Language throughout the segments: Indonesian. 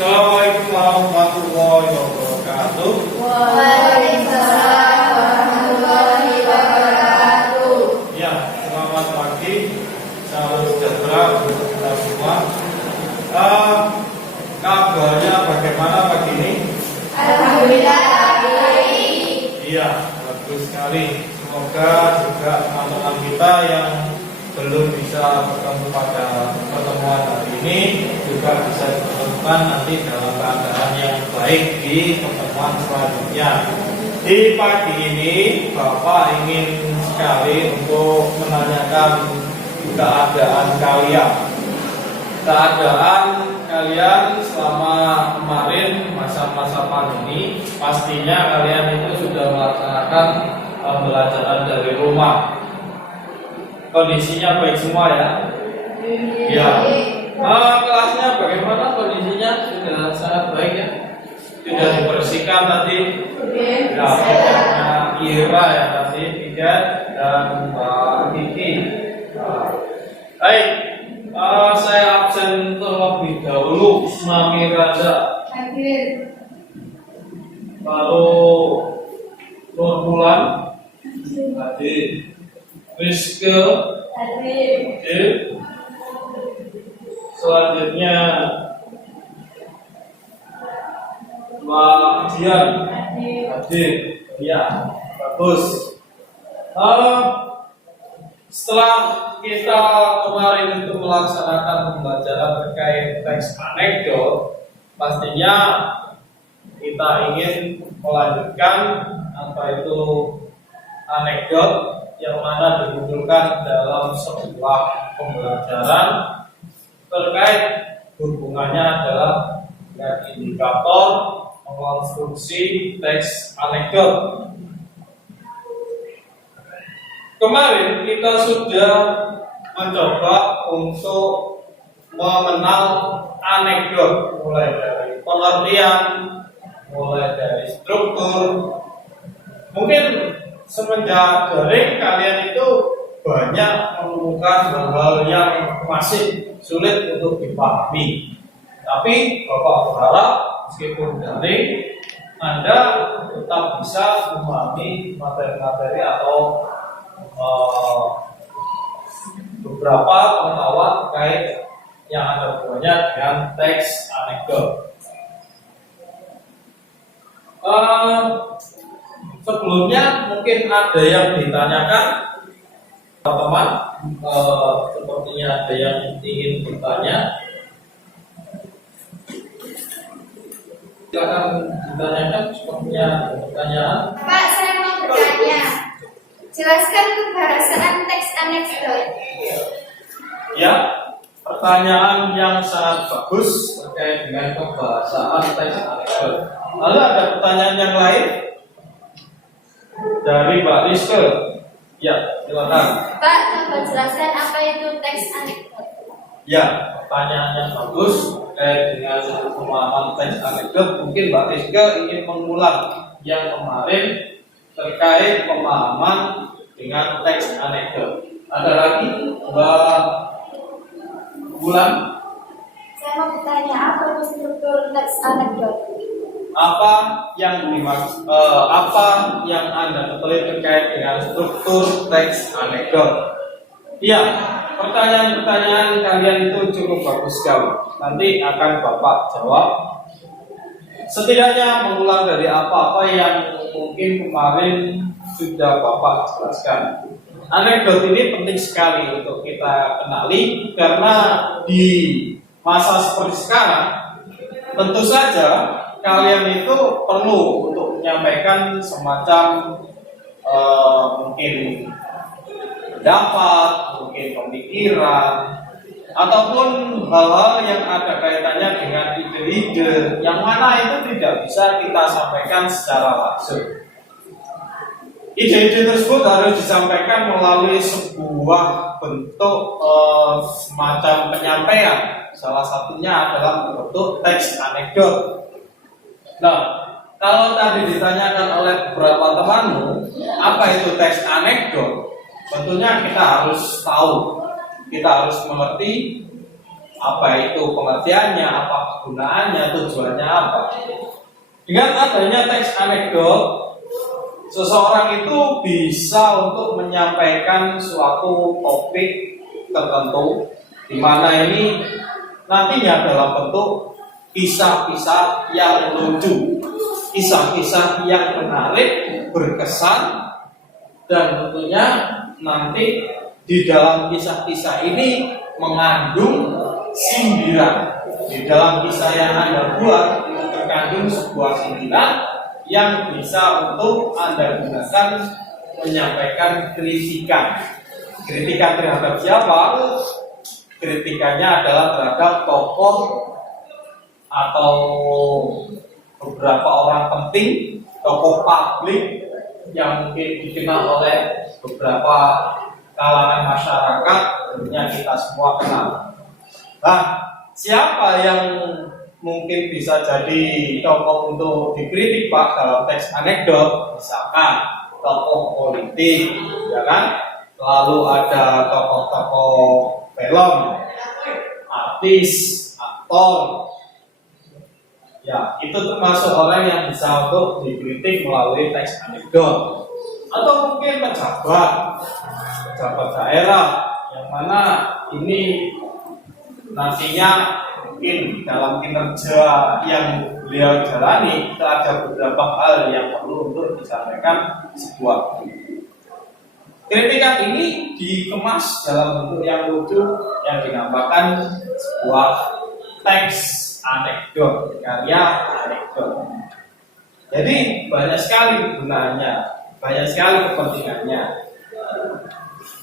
Assalamualaikum warahmatullahi wabarakatuh. Waalaikumsalam warahmatullahi wabarakatuh. Ya, selamat pagi. Salam sejahtera untuk kita semua. Kabarnya bagaimana pagi ini? Alhamdulillah baik. Iya, bagus sekali. Semoga juga teman-teman kita yang belum bisa bertemu pada pertemuan hari ini juga bisa dipertemukan nanti dalam keadaan yang baik di pertemuan selanjutnya. Di pagi ini Bapak ingin sekali untuk menanyakan keadaan kalian. Keadaan kalian selama kemarin masa-masa pandemi, pastinya kalian itu sudah melaksanakan pembelajaran dari rumah. Kondisinya baik semua ya? Ya. Kelasnya bagaimana kondisinya? Sudah sangat baik ya? Sudah dibersihkan tadi? Ya, Pak Ira ya tadi, Pidat dan Pak Kiki. Baik, saya absen terlebih dahulu. Mami Raja. Hadir. Lalu Nur Bulan. Hadir. Rizke. Hadir. Selanjutnya Mbak Dian. Hadir. Ya, bagus. Setelah kita kemarin itu melaksanakan pembelajaran terkait teks anekdot, pastinya kita ingin melanjutkan apa itu anekdot yang mana dikumpulkan dalam sebuah pembelajaran terkait hubungannya adalah dengan indikator mengonstruksi teks anekdot. Kemarin kita sudah mencoba untuk mengenal anekdot, mulai dari pengertian, mulai dari struktur. Mungkin semenjak daring kalian itu banyak menemukan hal-hal yang masih sulit untuk dipahami. Tapi Bapak berharap meskipun daring, Anda tetap bisa memahami materi-materi atau beberapa pengetahuan terkait yang ada hubungannya dengan teks anekdot. Sebelumnya mungkin ada yang ditanyakan teman-teman, sepertinya ada yang ingin bertanya. Silakan ditanyakan, sepertinya ada pertanyaan. Pak, saya mau bertanya. Jelaskan kebahasan teks anekdot. Ya, pertanyaan yang sangat bagus terkait dengan kebahasaan teks anekdot. Lalu ada pertanyaan yang lain dari Mbak Rizke. Ya, silakan. Pak, coba jelaskan apa itu teks anekdot. Ya, pertanyaan yang bagus terkait dengan pemahaman teks anekdot. Mungkin Mbak Rizke ingin mengulang yang kemarin terkait pemahaman dengan teks anekdot. Ada lagi Mbak Bulan? Saya mau bertanya apa itu struktur teks anekdot. Apa yang Anda ketahui terkait dengan struktur teks anekdot? Iya, pertanyaan-pertanyaan kalian itu cukup bagus sekali. Nanti akan Bapak jawab. Setidaknya mengulang dari apa-apa yang mungkin kemarin sudah Bapak jelaskan. Anekdot ini penting sekali untuk kita kenali karena di masa seperti sekarang tentu saja kalian itu perlu untuk menyampaikan semacam mungkin pendapat, mungkin pemikiran, ataupun hal-hal yang ada kaitannya dengan ide-ide yang mana itu tidak bisa kita sampaikan secara langsung. Ide-ide tersebut harus disampaikan melalui sebuah bentuk semacam penyampaian. Salah satunya adalah bentuk teks anekdot. Nah, kalau tadi ditanyakan oleh beberapa temanmu, apa itu teks anekdot? Tentunya kita harus tahu, kita harus mengerti apa itu pengertiannya, apa kegunaannya, tujuannya apa. Dengan adanya teks anekdot, seseorang itu bisa untuk menyampaikan suatu topik tertentu, di mana ini nantinya dalam bentuk kisah-kisah yang lucu, kisah-kisah yang menarik, berkesan, dan tentunya nanti di dalam kisah-kisah ini mengandung sindiran. Di dalam kisah yang Anda buat itu terkandung sebuah sindiran yang bisa untuk Anda gunakan menyampaikan kritikan. Kritikan terhadap siapa? Kritikannya adalah terhadap tokoh atau beberapa orang penting, tokoh publik yang mungkin dikenal oleh beberapa kalangan masyarakat, tentunya kita semua kenal. Nah, siapa yang mungkin bisa jadi tokoh untuk dikritik Pak dalam teks anekdot? Misalkan tokoh politik, ya kan? Lalu ada tokoh-tokoh film, artis, aktor. Ya, itu termasuk orang yang bisa untuk dikritik melalui teks anekdot. Atau mungkin pejabat daerah, yang mana ini nantinya mungkin dalam kinerja yang beliau jalani itu ada beberapa hal yang perlu untuk disampaikan sebuah kritikan ini dikemas dalam bentuk yang lucu yang dinamakan sebuah teks anekdot, karya anekdot. Jadi banyak sekali gunanya, banyak sekali kepentingannya.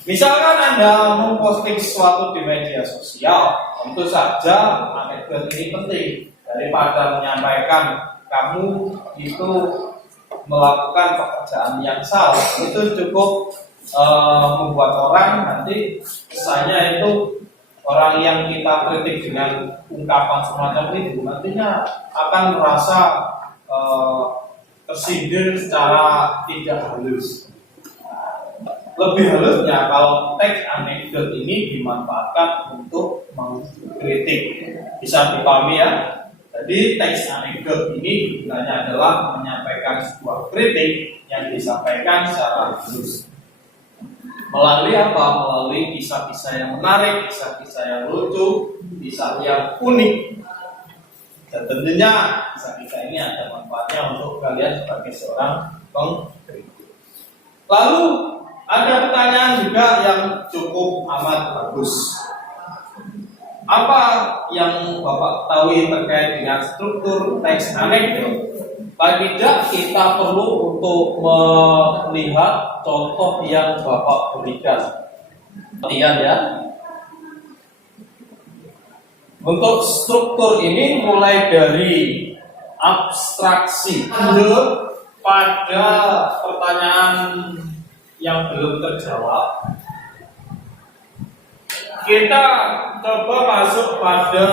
Misalkan Anda memposting sesuatu di media sosial, tentu saja anekdot ini penting. Daripada menyampaikan kamu itu melakukan pekerjaan yang salah, itu cukup membuat orang nanti kesannya itu orang yang kita kritik dengan ungkapan semacam itu nantinya akan merasa tersindir secara tidak halus. Lebih halusnya kalau teks anekdot ini dimanfaatkan untuk mengkritik. Bisa dipahami ya. Jadi teks anekdot ini gunanya adalah menyampaikan sebuah kritik yang disampaikan secara halus. Melalui apa? Melalui kisah-kisah yang menarik, kisah-kisah yang lucu, kisah yang unik. Dan tentunya kisah-kisah ini ada manfaatnya untuk kalian sebagai seorang pengkritik. Lalu ada pertanyaan juga yang cukup amat bagus. Apa yang Bapak tahu terkait dengan struktur teks anekdot? Paling tidak kita perlu untuk melihat contoh yang Bapak berikan. Perhatikan ya. Untuk struktur ini mulai dari abstraksi pada pertanyaan yang belum terjawab. Kita coba masuk pada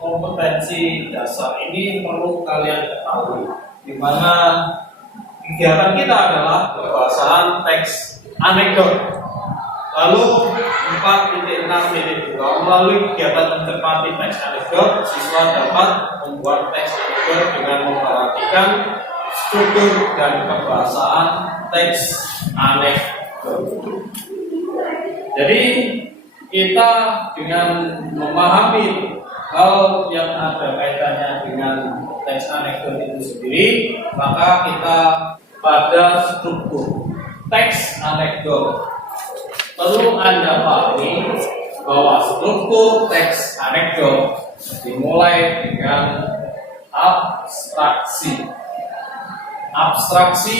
kompetensi dasar. Ini perlu kalian ketahui, di mana kegiatan kita adalah pembahasan teks anekdot. Lalu 4.6.2 melalui kegiatan mencermati teks anekdot, siswa dapat membuat teks anekdot dengan memperhatikan struktur dan pembahasan teks anekdot. Jadi kita dengan memahami hal yang ada kaitannya dengan teks anekdot itu sendiri, maka kita pada struktur teks anekdot perlu Anda pahami bahwa struktur teks anekdot dimulai dengan abstraksi. Abstraksi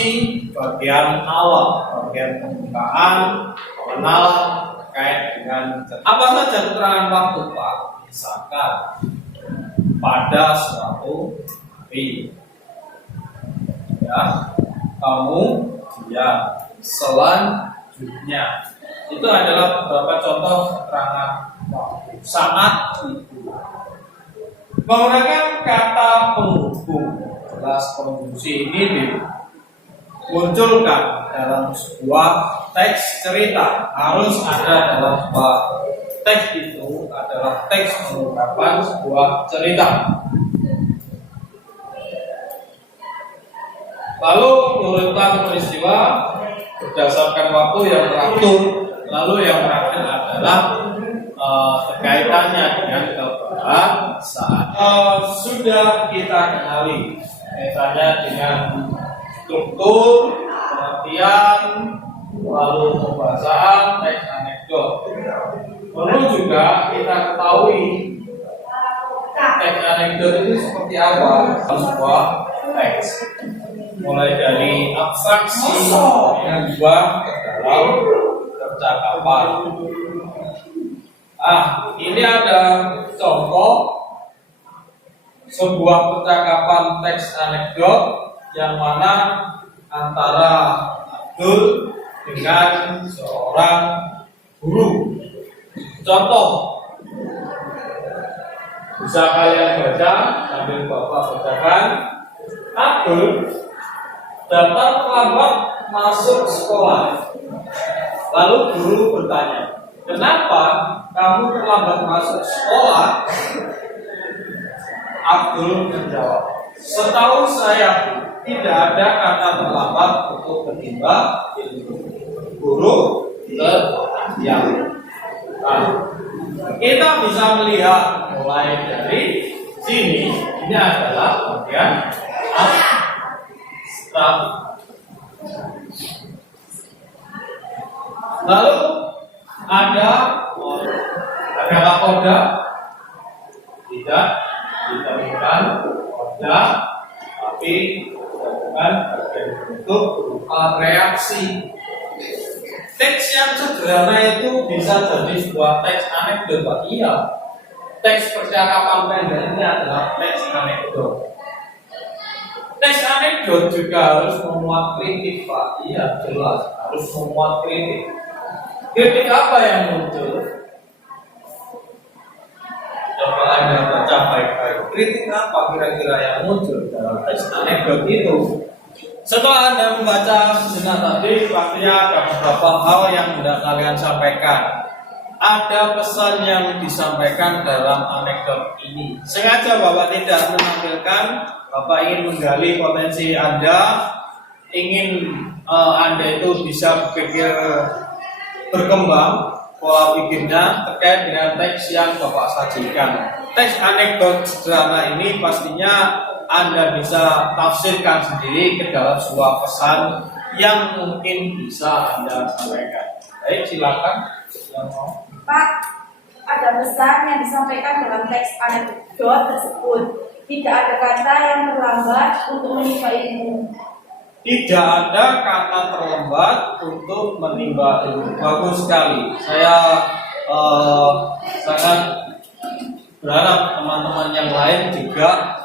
bagian awal, bagian pembukaan, pengenalan terkait dengan apa saja keterangan waktu Pak. Misalkan pada suatu hari, ya, kamu diam, selanjutnya. Itu adalah beberapa contoh keterangan waktu saat itu. Menggunakan kata penghubung, jelas fungsi ini dimunculkan dalam sebuah teks cerita. Harus ada dalam sebuah teks itu adalah teks mengungkapkan sebuah cerita. Lalu urutan peristiwa berdasarkan waktu yang teratur. Lalu yang terakhir adalah kaitannya dengan kebahasaan. Sudah kita kenali kaitannya dengan struktur, pengertian, lalu pembahasan, teks anekdot. Perlu juga kita ketahui teks anekdot itu seperti apa sebuah teks, mulai dari abstraksi yang dibuat ke dalam percakapan. Ini ada contoh sebuah percakapan teks anekdot yang mana antara Abdul dengan seorang guru. Contoh, bisa kalian baca sambil Bapak bacakan. Abdul datang terlambat masuk sekolah. Lalu guru bertanya, "Kenapa kamu terlambat masuk sekolah?" Abdul menjawab, "Setahu saya tidak ada kata terlambat untuk menimba ilmu." Guru terdiam. Kita bisa melihat mulai dari sini, ini adalah bagian abstrak. Lalu ada koda, tidak ditemukan koda, tapi ditemukan bagian bentuk berupa reaksi. Teks yang sederhana itu bisa jadi sebuah teks anekdot, Pak. Iya. Teks percakapan pendek ini adalah teks anekdot. Teks anekdot juga harus memuat kritik, Pak. Iya, jelas harus memuat kritik. Kritik apa yang muncul? Coba Anda baca baik-baik. Kritik apa kira-kira yang muncul dalam teks anekdot itu? Setelah Anda membaca sejenak tadi, pastinya ada beberapa hal yang hendak kalian sampaikan. Ada pesan yang disampaikan dalam anekdot ini. Sengaja Bapak tidak menampilkan, Bapak ingin menggali potensi Anda, ingin Anda itu bisa berpikir berkembang pola pikirnya terkait dengan teks yang Bapak sajikan. Teks anekdot sederhana ini pastinya Anda bisa tafsirkan sendiri ke dalam sebuah pesan yang mungkin bisa Anda sampaikan. Baik, silakan. Pak, ada pesan yang disampaikan dalam teks anekdot tersebut. Tidak ada kata yang terlambat untuk menimba ilmu. Tidak ada kata terlambat untuk menimba ilmu. Bagus sekali. Saya sangat berharap teman-teman yang lain juga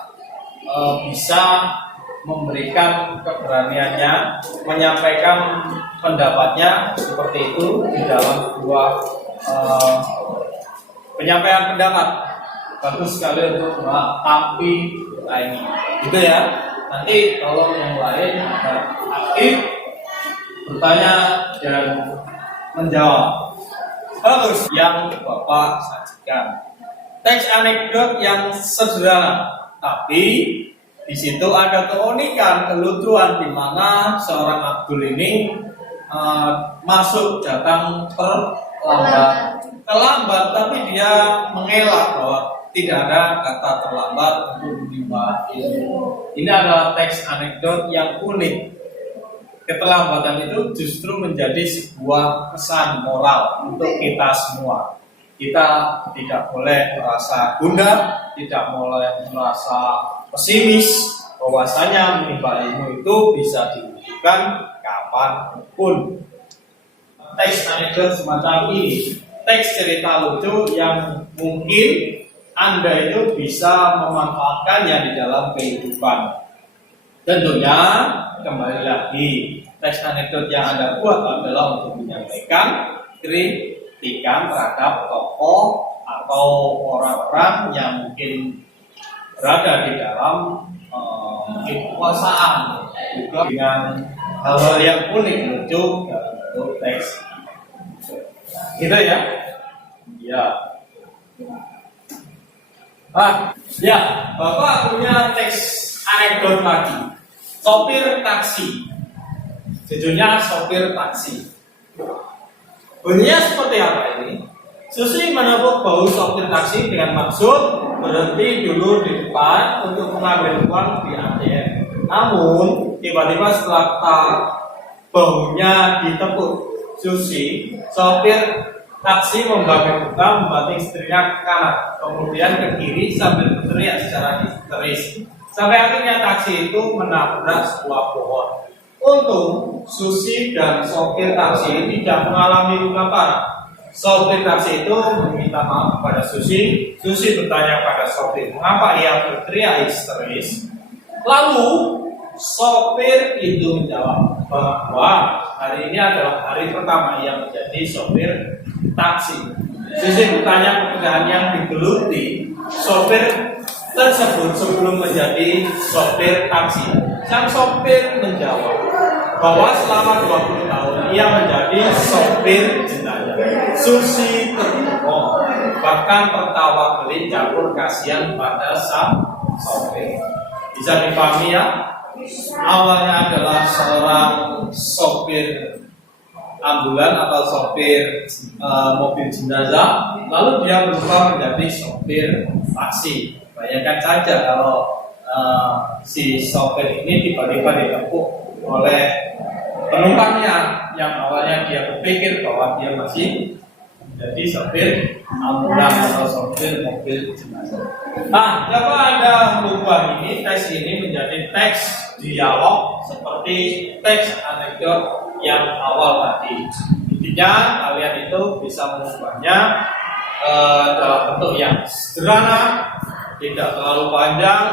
bisa memberikan keberaniannya, menyampaikan pendapatnya seperti itu di dalam sebuah penyampaian pendapat. Bagus sekali untuk mengampi ini, gitu ya. Nanti kalau yang lain aktif bertanya dan menjawab. Bagus yang Bapak sajikan. Teks anekdot yang sederhana, tapi di situ ada keunikan, kelucuan di mana seorang Abdul ini masuk datang terlambat, tapi dia mengelak bahwa tidak ada kata terlambat untuk menimba ilmu. Ini adalah teks anekdot yang unik. Keterlambatan itu justru menjadi sebuah pesan moral untuk kita semua. Kita tidak boleh merasa gundah, tidak boleh merasa pesimis, bahwasanya menimba ilmu itu bisa diwujudkan kapanpun. Teks anekdot semacam ini, teks cerita lucu yang mungkin Anda itu bisa memanfaatkannya di dalam kehidupan. Tentunya kembali lagi, teks anekdot yang Anda buat adalah untuk menyampaikan kritikan terhadap tokoh atau orang-orang yang mungkin berada di dalam kekuasaan, juga dengan hal-hal yang unik lucu dalam bentuk teks. Gitu ya? Ya. Ya, Bapak punya teks anekdot lagi. Sopir taksi. Judulnya sopir taksi. Bunyinya seperti apa ini? Susi menepuk bahu sopir taksi dengan maksud berhenti dulu di depan untuk mengambil uang di ATM. Namun, tiba-tiba setelah bahunya ditepuk Susi, sopir taksi membanting setirnya ke kanan, kemudian ke kiri sambil berteriak secara histeris. Sampai akhirnya taksi itu menabrak sebuah pohon. Untung Susi dan sopir taksi tidak mengalami luka parah. Sopir taksi itu meminta maaf kepada Susi. Susi bertanya kepada sopir mengapa ia berteriak histeris. Lalu sopir itu menjawab bahwa hari ini adalah hari pertama ia menjadi sopir taksi. Susi bertanya pekerjaan yang digeluti sopir tersebut sebelum menjadi sopir taksi. Sang sopir menjawab bahwa selama 20 tahun ia menjadi sopir jenazah. Susi terkejut, bahkan tertawa geli campur kasihan pada sang sopir. Bisa dipahami ya? Awalnya adalah seorang sopir ambulan atau sopir mobil jenazah, lalu dia berubah menjadi sopir taksi. Bayangkan saja kalau si sopir ini tiba-tiba ditepuk oleh penumpangnya yang awalnya dia berpikir bahwa dia masih menjadi sopir ambulan atau sopir mobil jenazah. Coba Anda merubah teks ini menjadi teks dialog seperti teks anekdot yang awal tadi. Intinya kalian itu bisa mengubahnya dalam bentuk yang sederhana, tidak terlalu panjang,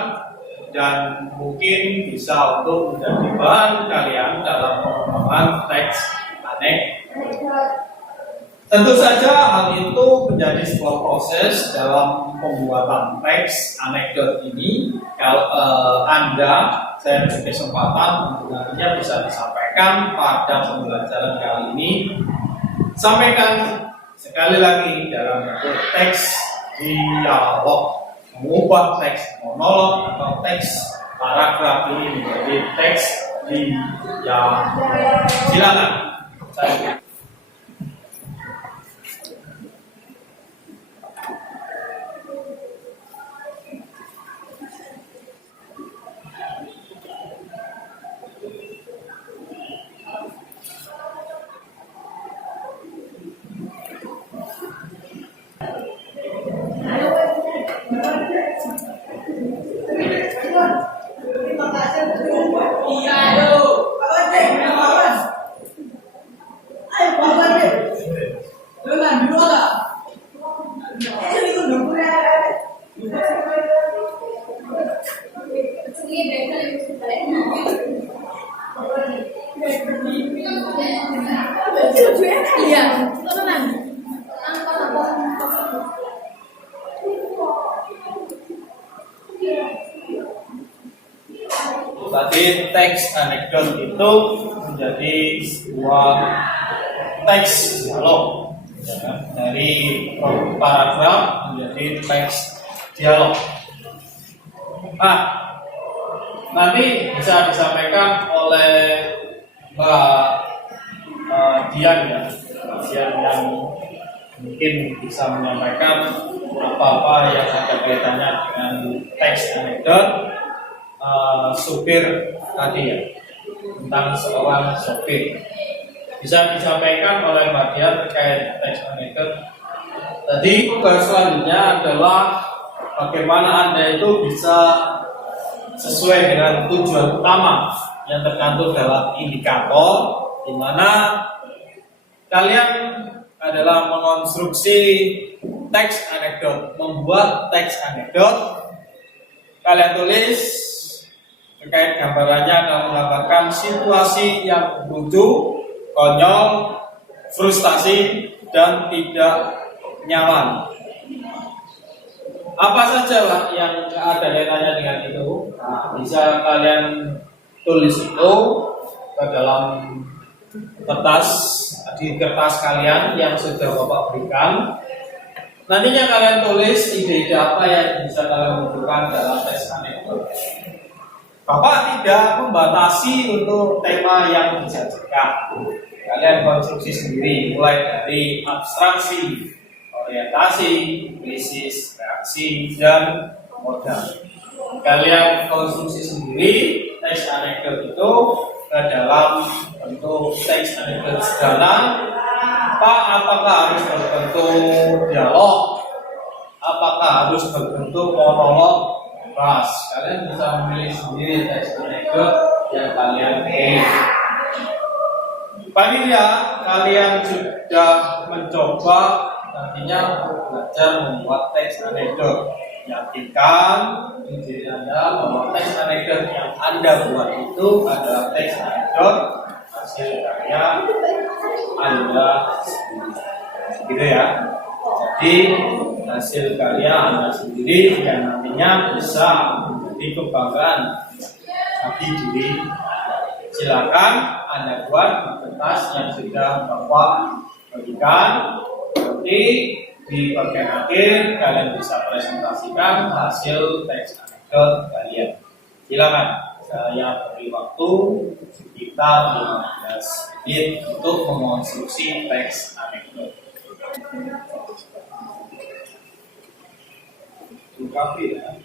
dan mungkin bisa untuk menjadi bahan kalian dalam pengembangan teks anekdot. Tentu saja hal itu menjadi sebuah proses dalam pembuatan teks anekdot ini. Kalau saya beri kesempatan untuk nantinya bisa disampaikan pada pembelajaran kali ini. Sampaikan sekali lagi dalam bentuk teks dialog, mengubah teks monolog atau teks paragraf ini menjadi teks dialog. Silakan. Tadi teks anekdot itu menjadi sebuah teks dialog, ya, dari paragraf menjadi teks dialog. Nanti bisa disampaikan oleh Mbak Dian ya, Dian yang mungkin bisa menyampaikan apa-apa yang ada kaitannya dengan teks anekdot. Supir tadi ya, tentang seorang sopir bisa disampaikan oleh Mbak Dian terkait teks anekdot. Tadi tugas selanjutnya adalah bagaimana Anda itu bisa sesuai dengan tujuan utama yang tercantum dalam indikator, di mana kalian adalah mengonstruksi teks anekdot, membuat teks anekdot. Kalian tulis terkait gambarannya akan menggambarkan situasi yang lucu, konyol, frustasi, dan tidak nyaman. Apa saja lah yang ada kaitannya dengan itu, bisa kalian tulis itu ke dalam kertas, di kertas kalian yang sudah Bapak berikan. Nantinya kalian tulis ide-ide apa yang bisa kalian munculkan dalam teks anekdot. Bapak tidak membatasi untuk tema yang disajikan. Kalian konstruksi sendiri, mulai dari abstraksi, orientasi, krisis, reaksi, dan modal. Kalian konstruksi sendiri teks anekdot itu ke dalam bentuk teks anekdot sederhana. Apakah harus berbentuk dialog? Apakah harus berbentuk monolog? Bebas. Kalian bisa memilih sendiri teks anekdot yang kalian pilih. Paling ya, kalian sudah mencoba nantinya belajar membuat teks anekdot. Yakinkan diri Anda bahwa teks anekdot yang Anda buat itu adalah teks anekdot hasil karya Anda sendiri. Gitu ya. Jadi hasil karya Anda sendiri yang nantinya bisa menjadi kebanggaan bagi diri. Silakan Anda buat di kertas yang sudah Bapak bagikan. Nanti di bagian akhir kalian bisa presentasikan hasil teks anekdot kalian. Silakan, saya beri waktu sekitar 15 menit untuk mengonstruksi teks anekdot. Cukup ya.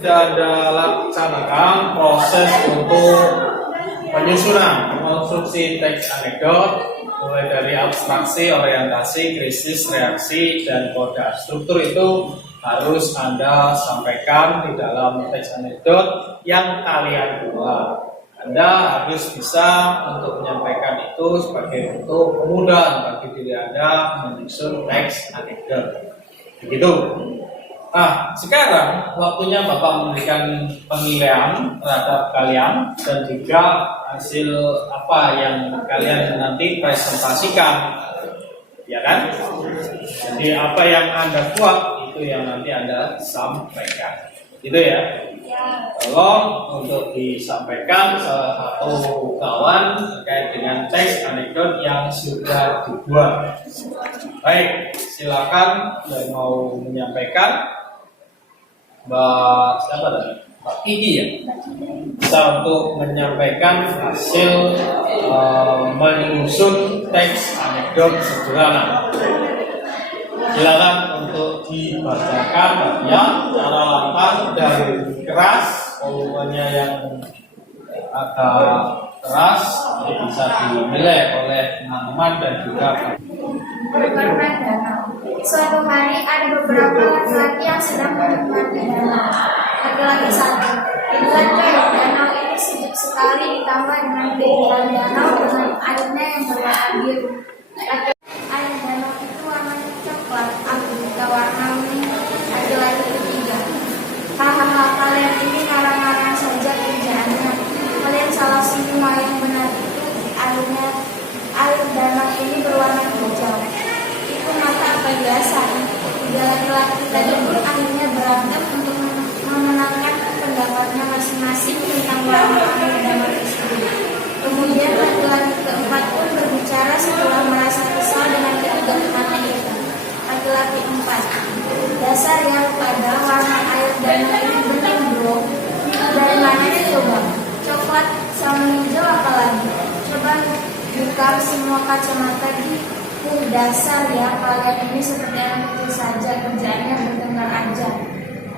Kita laksanakan proses untuk penyusunan konstruksi teks anekdot mulai dari abstraksi, orientasi, krisis, reaksi, dan koda. Struktur itu harus Anda sampaikan di dalam teks anekdot yang kalian buat. Anda harus bisa untuk menyampaikan itu sebagai bentuk kemudahan bagi diri Anda menyusun teks anekdot. Begitu. Nah, sekarang waktunya Bapak memberikan penilaian terhadap kalian dan juga hasil apa yang kalian nanti presentasikan, ya kan? Jadi apa yang Anda buat itu yang nanti Anda sampaikan, gitu ya. Tolong untuk disampaikan salah satu kawan terkait dengan teks anekdot yang sudah dibuat. Baik, silakan yang mau menyampaikan. Mbak siapa tadi? Mbak Kiki ya? Bisa untuk menyampaikan hasil menyusun teks anekdot sederhana. Silakan untuk dibacakan ya secara lantang dan keras, volumenya yang agak keras, jadi bisa dinilai oleh teman-teman dan juga Berkorban danau. Suatu hari ada beberapa laki-laki yang sedang menikmati danau. Laki-laki satu, itulah danau ini sejuk sekali ditambah dengan keindahan danau dengan airnya yang berwarna biru. Air danau itu warnanya coklat, aku juga warna kuning. Laki-laki ketiga, hahaha, kalian ini ngarang-ngarang saja kerjaannya. Kalian salah semua, yang benar itu air danau ini berwarna hijau. Itu mata apa biasa? ketiga laki-laki tadi pun akhirnya berantem untuk memenangkan pendapatnya masing-masing tentang warna air danau tersebut. Kemudian laki-laki keempat pun berbicara setelah merasa kesal dengan ketiga temannya itu. Laki-laki empat, dasar yang pada warna air danau ini bening bro. Dari mananya coba? Coklat sama hijau apa lagi? Coba buka semua kacamata di dasar ya, kalian ini seperti anak kecil saja, kerjaannya bertengkar aja.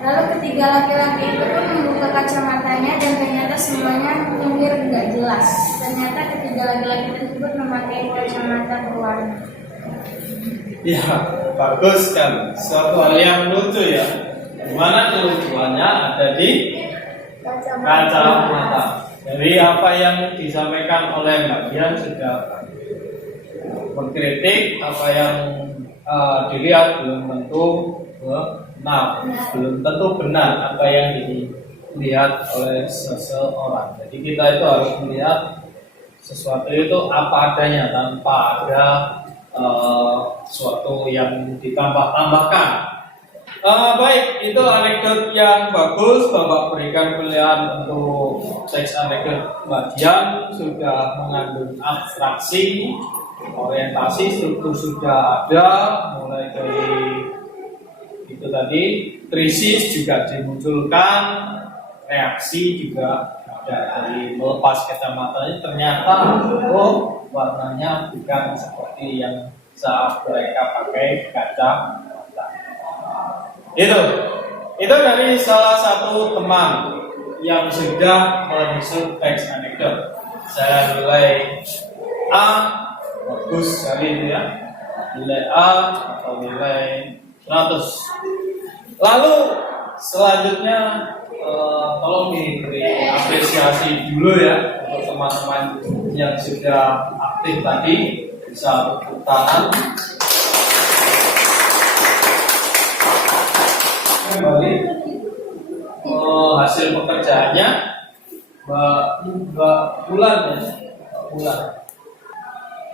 Lalu ketiga laki-laki itu pun membuka kacamatanya dan ternyata semuanya menggir nggak jelas. Ternyata ketiga laki-laki tersebut memakai kacamata berwarna. Ya, bagus kan. Suatu hal yang lucu ya. Dimana kelucuannya ada di kacamata. Jadi apa yang disampaikan oleh Mbak Dian sudah mengkritik, apa yang dilihat belum tentu benar, belum tentu benar apa yang dilihat oleh seseorang. Jadi kita itu harus melihat sesuatu itu apa adanya tanpa ada sesuatu yang ditambah-tambahkan. Baik, itu anekdot yang bagus. Bapak berikan pilihan untuk teks anekdot Mbak Dian, sudah mengandung abstraksi, orientasi, struktur sudah ada, mulai dari itu tadi, krisis juga dimunculkan, reaksi juga ada, dari melepas kacamatanya ternyata warnanya bukan seperti yang saat mereka pakai kacamata. Itu dari salah satu teman yang sudah menyusun teks anekdot. Saya nilai A, bagus sekali itu ya, nilai A atau nilai 100. Lalu selanjutnya tolong diberi apresiasi dulu ya untuk teman-teman yang sudah aktif tadi, bisa tepuk tangan. Kembali hasil pekerjaannya Mbak Bulan ya, Mbak Bulan.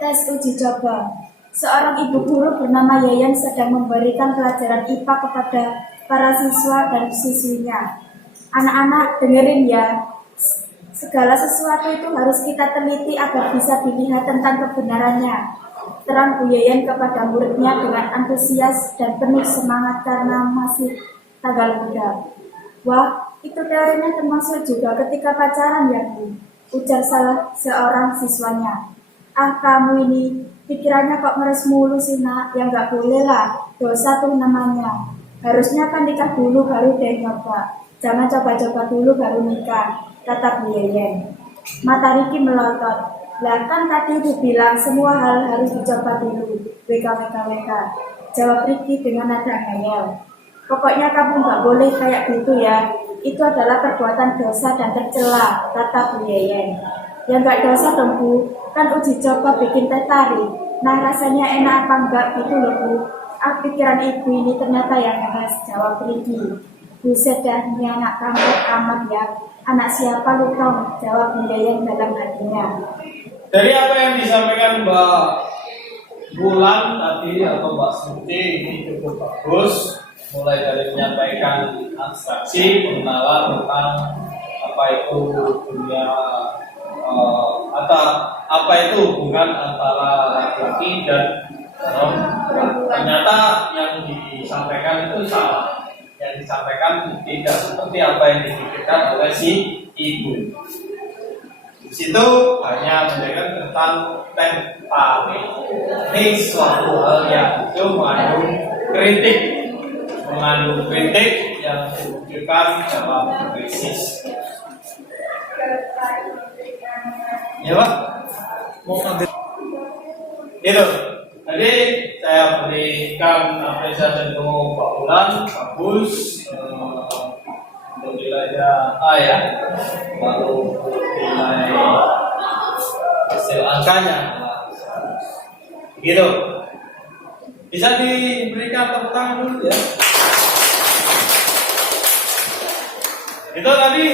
Tes uji coba. Seorang ibu guru bernama Yayan sedang memberikan pelajaran IPA kepada para siswa dan siswinya. Anak-anak, dengerin ya. Segala sesuatu itu harus kita teliti agar bisa dilihat tentang kebenarannya. Terang Bu Yayan kepada muridnya dengan antusias dan penuh semangat karena masih tanggal muda. Wah, itu teorinya termasuk juga ketika pacaran ya Bu, ujar salah seorang siswanya. Ah, kamu ini pikirannya kok meres mulu sih nak, ya nggak boleh lah, dosa tuh namanya. Harusnya kan nikah dulu baru deh nyoba, jangan coba-coba dulu baru nikah, kata Bu Yayan. Mata Riki melotot, lah kan tadi Ibu bilang semua hal harus dicoba dulu, WKWKWK, jawab Riki dengan nada ngeyel. Pokoknya kamu nggak boleh kayak gitu ya, itu adalah perbuatan dosa dan tercela, kata Bu Yayan. Ya nggak dosa dong Bu, kan uji coba bikin teh tarik. Nah rasanya enak apa enggak gitu loh Bu. Ah, pikiran ibu ini ternyata yang ngeres, jawab Riki. Buset dah, ini anak kampung amat ya. Anak siapa lu Tom, jawab Bu Yayan dalam hatinya. Dari apa yang disampaikan Mbak Bulan tadi atau Mbak Suti ini cukup bagus. Mulai dari menyampaikan abstraksi, pengenalan tentang apa itu dunia atau apa itu hubungan antara laki-laki dan ternyata yang disampaikan itu salah. Yang disampaikan tidak seperti apa yang dipikirkan oleh si ibu. Di situ hanya menjelaskan tentang tentang ini suatu hal yang itu mengandung kritik yang dimunculkan dalam krisis. Ya Pak, mau ngambil itu. Jadi saya berikan apresiasi untuk Pak Bulan, bagus untuk nilainya A ya, lalu nilai hasil angkanya gitu. Bisa diberikan tepuk tangan dulu ya. Itu tadi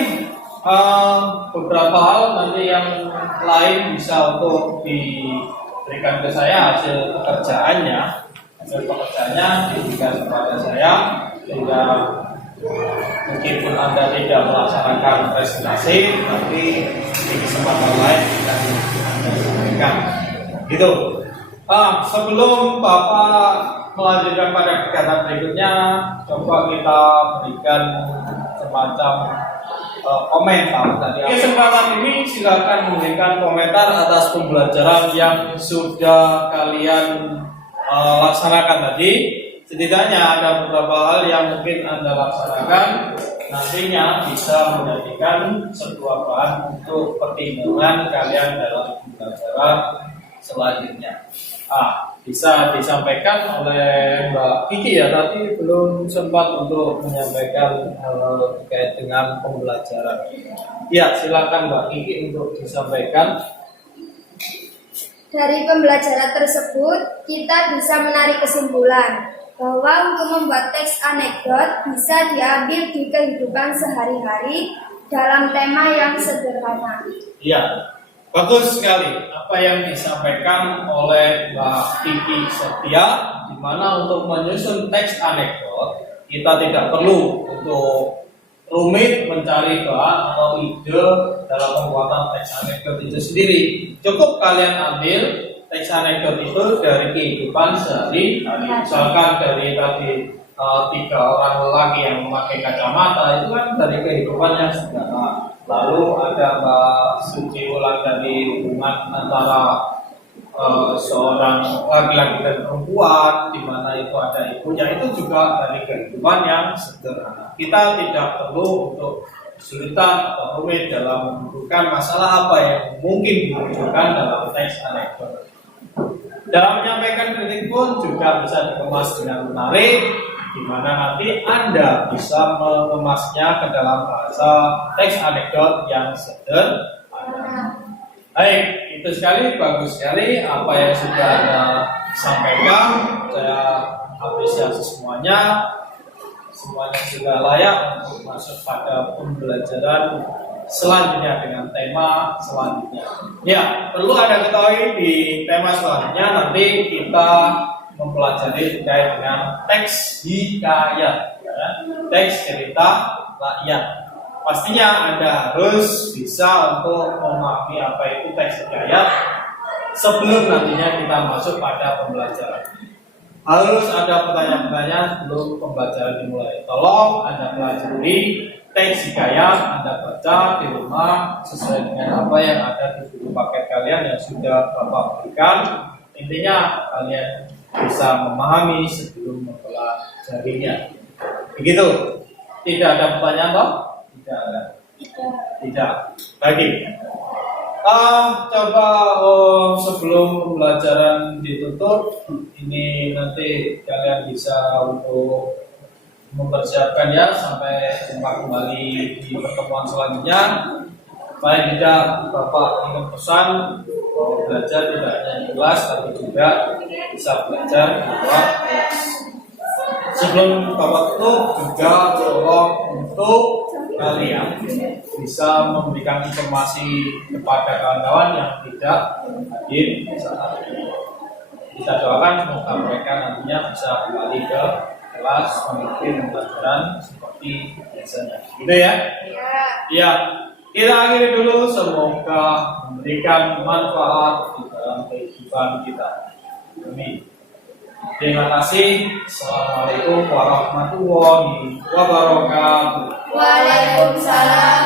beberapa hal, nanti yang lain bisa untuk diberikan ke saya hasil pekerjaannya. hasil pekerjaannya diberikan kepada saya, sehingga meskipun Anda tidak melaksanakan presentasi, tapi di kesempatan lain akan Anda sampaikan. Gitu. Sebelum Bapak melanjutkan pada kegiatan berikutnya, coba kita berikan semacam komentar tadi. Kesempatan ini silakan memberikan komentar atas pembelajaran yang sudah kalian laksanakan tadi. Setidaknya ada beberapa hal yang mungkin Anda laksanakan, nantinya bisa menjadikan sebuah bahan untuk pertimbangan kalian dalam pembelajaran selanjutnya. Bisa disampaikan oleh Mbak Kiki ya, tadi belum sempat untuk menyampaikan terkait dengan pembelajaran. Ya, silakan Mbak Kiki untuk disampaikan. Dari pembelajaran tersebut, kita bisa menarik kesimpulan bahwa untuk membuat teks anekdot bisa diambil di kehidupan sehari-hari dalam tema yang sederhana. Iya, bagus sekali apa yang disampaikan oleh Mbak Kiki Setia, di mana untuk menyusun teks anekdot kita tidak perlu untuk rumit mencari bahan atau ide dalam pembuatan teks anekdot itu sendiri. Cukup kalian ambil teks anekdot itu dari kehidupan sehari-hari. Misalkan dari tadi 3 orang lelaki yang memakai kacamata, itu kan dari kehidupan yang sederhana. Lalu ada Mbak Suci ulang dari hubungan antara seorang laki-laki dan perempuan, di mana itu ada ibunya, itu juga dari kehidupan yang sederhana. Kita tidak perlu untuk kesulitan atau rumit dalam menentukan masalah apa yang mungkin dimunculkan dalam teks anekdot. Dalam menyampaikan kritik pun juga bisa dikemas dengan menarik, di mana nanti Anda bisa mengemasnya ke dalam bahasa teks anekdot yang sederhana. Baik, itu sekali, bagus sekali apa yang sudah Anda sampaikan. Saya apresiasi semuanya sudah layak untuk masuk pada pembelajaran selanjutnya dengan tema selanjutnya. Ya, perlu Anda ketahui di tema selanjutnya nanti kita mempelajari terkait dengan teks hikayat, ya, teks cerita rakyat. Pastinya Anda harus bisa untuk memahami apa itu teks hikayat sebelum nantinya kita masuk pada pembelajaran. Harus ada pertanyaan-pertanyaan sebelum pembelajaran dimulai. Tolong Anda pelajari teks hikayat, Anda baca di rumah sesuai dengan apa yang ada di buku paket kalian yang sudah Bapak berikan. Intinya kalian bisa memahami sebelum mempelajarinya. Begitu. Tidak ada pertanyaan, Pak? Tidak ada. Tidak. Baik. Coba sebelum pembelajaran ditutup, ini nanti kalian bisa untuk mempersiapkan ya sampai jumpa kembali di pertemuan selanjutnya. Paling tidak Bapak ingin pesan bahwa belajar tidak hanya di kelas tapi juga bisa belajar di luar kelas. Sebelum Bapak tutup juga tolong untuk kalian bisa memberikan informasi kepada kawan-kawan yang tidak hadir saat ini. Kita doakan semoga mereka nantinya bisa kembali ke kelas mengikuti pembelajaran seperti biasanya. Gitu ya? Iya. Kita akhiri dulu, semoga memberikan manfaat di dalam kehidupan kita. Amin. Terima kasih. Assalamualaikum warahmatullahi wabarakatuh. Waalaikumsalam